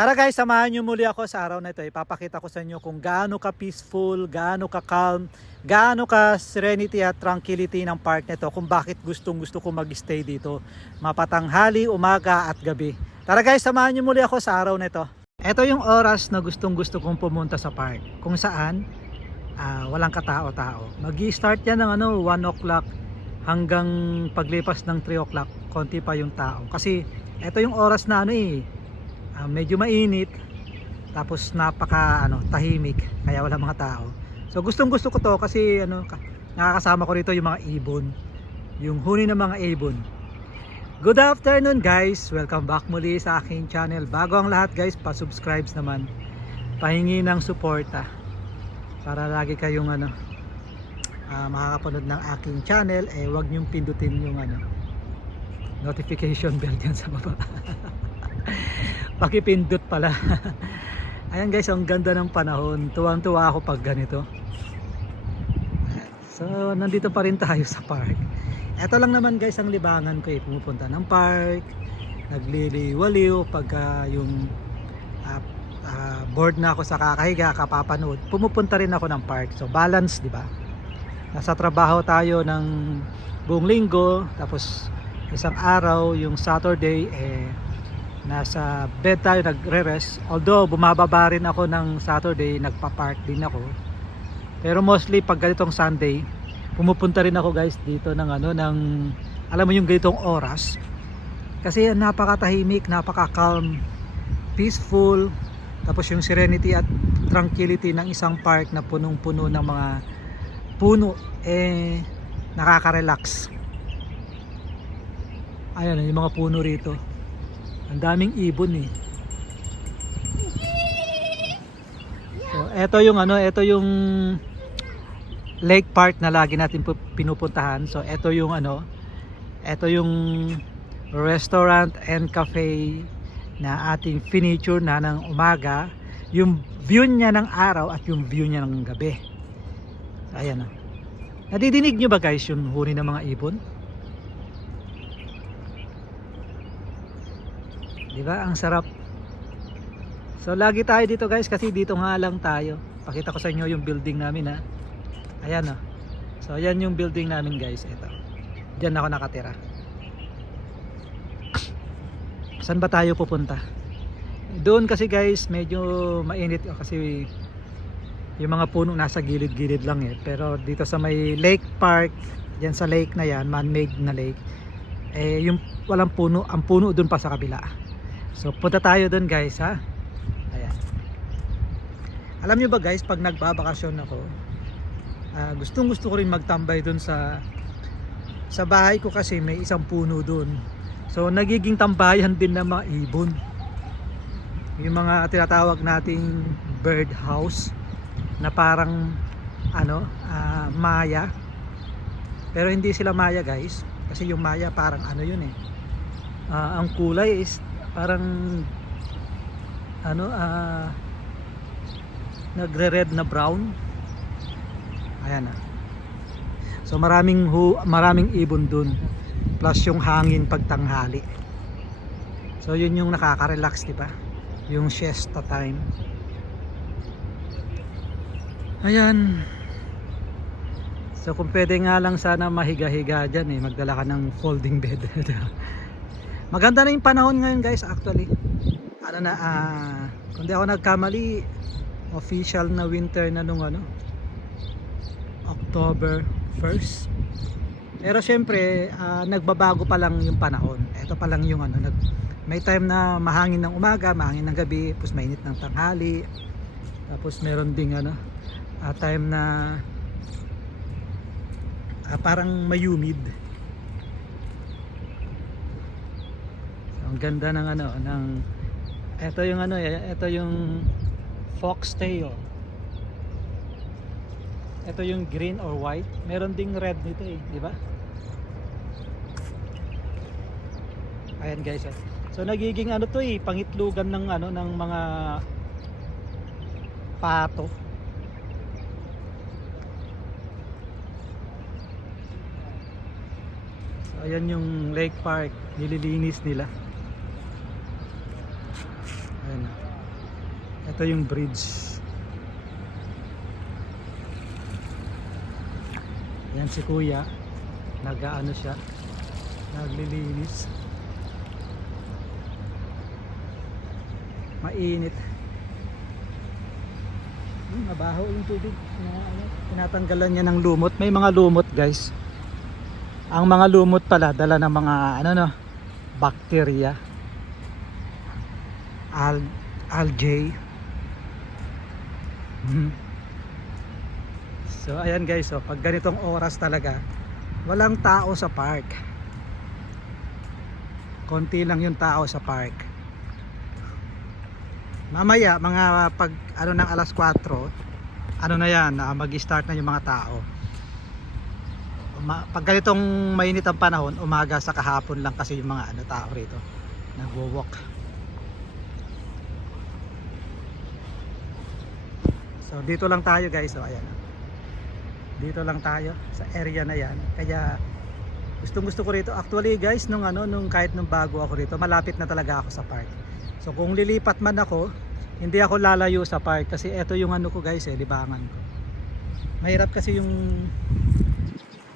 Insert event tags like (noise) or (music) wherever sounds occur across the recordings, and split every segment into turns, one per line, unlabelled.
Tara guys, samahan nyo muli ako sa araw na ito. Ipapakita ko sa inyo kung gaano ka peaceful, gaano ka calm, gaano ka serenity at tranquility ng park nito. Kung bakit gustong gusto ko mag-stay dito. Mapatanghali, umaga at gabi. Tara guys, samahan nyo muli ako sa araw na ito. Ito yung oras na gustong gusto kong pumunta sa park. Kung saan, ah, walang katao-tao. mag start yan ng ano, 1 o'clock hanggang paglipas ng 3 o'clock. Konti pa yung tao. Kasi ito yung oras na ano eh, Ah, medyo mainit tapos napaka ano tahimik kaya wala mga tao. So gustong gusto ko to kasi ano ka- nakakasama ko rito yung mga ibon. Yung huni ng mga ibon. Good afternoon guys! Welcome back muli sa aking channel. Bago ang lahat guys pa-subscribes naman. Pahingi ng suporta para lagi kayong ano ah, makakapanood ng aking channel. Eh wag niyong pindutin yung ano notification bell dyan sa baba (laughs) pakipindot pala. (laughs) Ayan guys ang ganda ng panahon. Tuwang tuwa ako pag ganito. So nandito pa rin tayo sa park. Eto lang naman guys ang libangan ko eh. Pumupunta ng park. Nagliliwaliw pagka yung ah, ah, bored na ako sa kakahiga kapapanood. Pumupunta rin ako ng park. So balance di ba? Nasa trabaho tayo ng buong linggo tapos isang araw yung Saturday eh nasa bed tayo nagre-rest. Although bumababa rin ako ng Saturday nagpa-park din ako. Pero mostly pag ganitong Sunday pumupunta rin ako guys dito ng ano ng alam mo yung ganitong oras? Kasi napakatahimik napaka-calm peaceful. Tapos yung serenity at tranquility ng isang park na punong-puno ng mga puno eh nakaka-relax. Ayan yung mga puno rito ang daming ibon eh. So, ito yung ano, ito yung lake park na lagi natin pu- pinupuntahan. So, ito yung ano, ito yung restaurant and cafe na ating finiture na ng umaga. Yung view niya ng araw at yung view niya ng gabi. So, ayan na. Nadidinig nyo ba guys yung huni ng mga ibon? Di ba? Ang sarap. So lagi tayo dito guys kasi dito nga lang tayo. Pakita ko sa inyo yung building namin ha. Ayan oh. So ayan yung building namin guys. Ito. Diyan ako nakatira. Saan ba tayo pupunta? Doon kasi guys medyo mainit oh, kasi yung mga puno nasa gilid-gilid lang eh. Pero dito sa may lake park, diyan sa lake na yan, man-made na lake, eh yung walang puno, ang puno doon pa sa kabila. So punta tayo doon guys ha. Ayan. Alam niyo ba guys, pag nagbabakasyon ako, ah, gustong gusto ko rin magtambay doon sa sa bahay ko kasi may isang puno doon. So nagiging tambayan din ng mga ibon. Yung mga tinatawag nating bird house na parang ano, ah, maya. Pero hindi sila maya guys, kasi yung maya parang ano yun eh. Ah, ang kulay is parang ano ah nagre-red na brown. Ayan na so maraming hu, maraming ibon dun plus yung hangin pagtanghali. So yun yung nakaka-relax di ba? Yung siesta time. Ayan. So kung pwede nga lang sana mahiga-higa dyan eh magdala ka ng folding bed (laughs) Maganda na yung panahon ngayon guys actually. Ano na ah kung di ako nagkamali official na winter na nung ano October 1st. Pero syempre ah, nagbabago pa lang yung panahon. Ito pa lang yung ano nag may time na mahangin ng umaga, mahangin ng gabi, tapos mainit ng tanghali. Tapos meron ding ano ah, time na ah, parang mayumid. ang ganda ng ano ng ito yung ano eh, ito yung foxtail. Ito yung green or white. Meron ding red nito eh di ba? Ayan guys eh. so nagiging ano to eh pangitlugan ng ano ng mga pato. So ayan yung lake park. Nililinis nila Ayan na. Ito yung bridge. Yan si kuya. Nag-ano siya. Naglilinis. Mainit. Hmm, mabaho yung tubig. Ano, tinatanggalan niya ng lumot. May mga lumot guys. Ang mga lumot pala dala ng mga ano no, bacteria. Al algae. Mhm. So ayan guys, so pag ganitong oras talaga, walang tao sa park. Konti lang yung tao sa park. Mamaya mga pag ano ng alas 4, ano na yan, ah, mag-start na yung mga tao. Pag ganitong mainit ang panahon, umaga sa kahapon lang kasi yung mga ano tao rito nagwo-walk. So dito lang tayo guys, so ayan. Dito lang tayo sa area na 'yan. Kaya gustong gusto ko rito. Actually guys, nung ano, nung kahit nung bago ako rito, malapit na talaga ako sa park. So kung lilipat man ako, hindi ako lalayo sa park kasi ito yung ano ko guys, eh, libangan ko. Mahirap kasi yung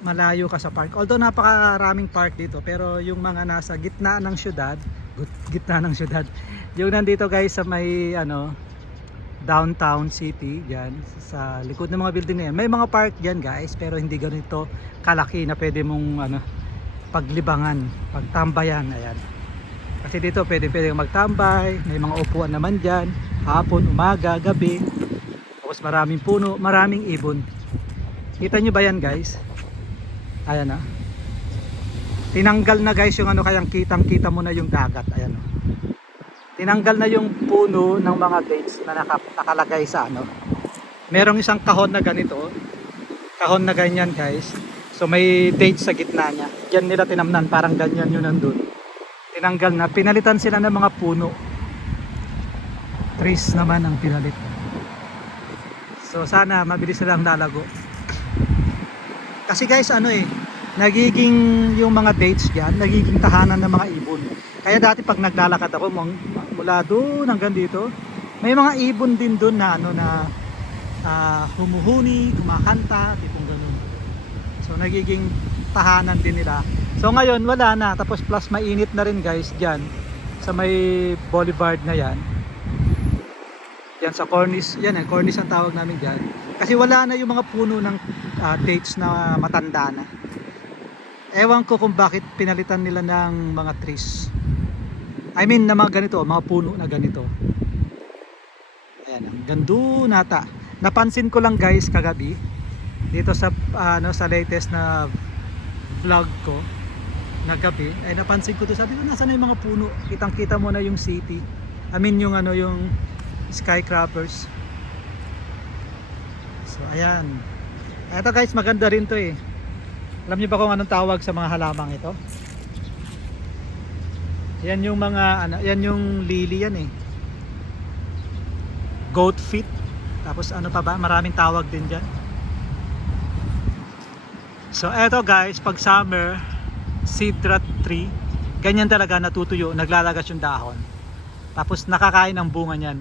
malayo ka sa park. Although napakaraming park dito, pero yung mga nasa gitna ng syudad, gitna ng syudad. (laughs) Yung nandito guys sa may ano downtown city diyan sa likod ng mga building na yan. May mga park diyan guys, pero hindi ganito kalaki na pwede mong ano paglibangan, pagtambayan, ayan. Kasi dito pwede pwede magtambay, may mga upuan naman diyan, hapon, umaga, gabi. Tapos maraming puno, maraming ibon. Kita nyo ba yan guys? Ayan na. Tinanggal na guys yung ano kayang kitang kita mo na yung dagat. Ayan o. Tinanggal na yung puno ng mga dates na naka, nakalagay sa ano. Merong isang kahon na ganito. Kahon na ganyan guys. So may dates sa gitna niya. Diyan nila tinamnan. Parang ganyan yun nandun. Tinanggal na. Pinalitan sila ng mga puno. Trees naman ang pinalit. So sana mabilis silang lalago. Kasi guys ano eh, nagiging yung mga dates diyan, nagiging tahanan ng mga ibon. Kaya dati pag naglalakad ako mula doon hanggang dito, may mga ibon din doon na ano na ah, humuhuni, kumakanta, tipong ganun. So nagiging tahanan din nila. So ngayon wala na, tapos plus mainit na rin guys diyan sa may boulevard na yan. Yan sa cornice, yan eh, cornice ang tawag namin diyan. Kasi wala na yung mga puno ng ah, dates na matanda na. Ewan ko kung bakit pinalitan nila ng mga trees. I mean, na mga ganito, mga puno na ganito. Ayan, ang gando nata. Napansin ko lang guys kagabi dito sa ano sa latest na vlog ko na gabi ay napansin ko to sabi ko nasa na yung mga puno kitang kita mo na yung city I mean yung ano yung skyscrapers so ayan eto guys maganda rin to eh alam niyo ba kung anong tawag sa mga halamang ito? Yan yung mga ano yan yung lily yan eh. Goat feet. Tapos ano pa ba? Maraming tawag din dyan. So eto guys pag summer cedrat tree ganyan talaga natutuyo naglalagas yung dahon. Tapos nakakain ang bunga niyan.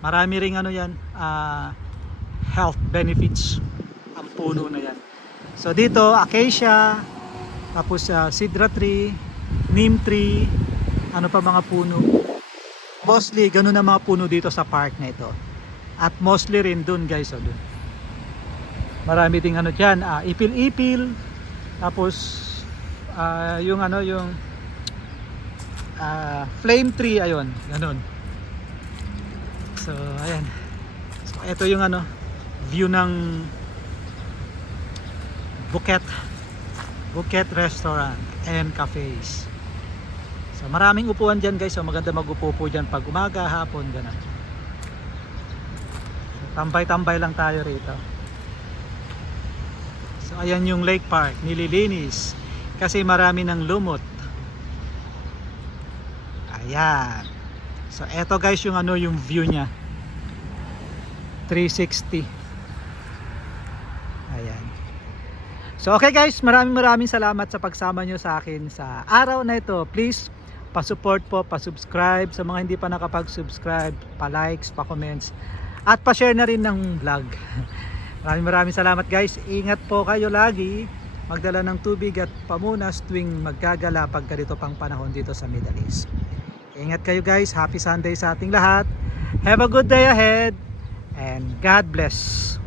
Marami ring ano yan ah, health benefits ang puno na yan so dito acacia tapos uh, cedra tree neem tree ano pa mga puno. Mostly ganun ang mga puno dito sa park na ito. At mostly rin dun guys oh, dun. marami ding ano dyan ah, ipil-ipil tapos ah, yung ano yung ah, flame tree ayun ganun. So ayan. So ito yung ano view ng Bukit Bukit Restaurant and Cafes. So maraming upuan dyan guys. So maganda magupo po dyan pag umaga, hapon ganun. So, tambay-tambay lang tayo rito. So ayan yung lake park nililinis. Kasi marami ng lumot. Ayan. So eto guys yung ano yung view nya 360 ayan so okay guys maraming maraming salamat sa pagsama nyo sa akin sa araw na ito please pa-support po, pa-subscribe sa mga hindi pa nakapag-subscribe, pa-likes, pa-comments at pa-share na rin ng vlog. (laughs) Maraming maraming salamat guys. Ingat po kayo lagi. Magdala ng tubig at pamunas tuwing magkagala pag ganito pang panahon dito sa Middle East. Ingat kayo guys. Happy Sunday sa ating lahat. Have a good day ahead and God bless.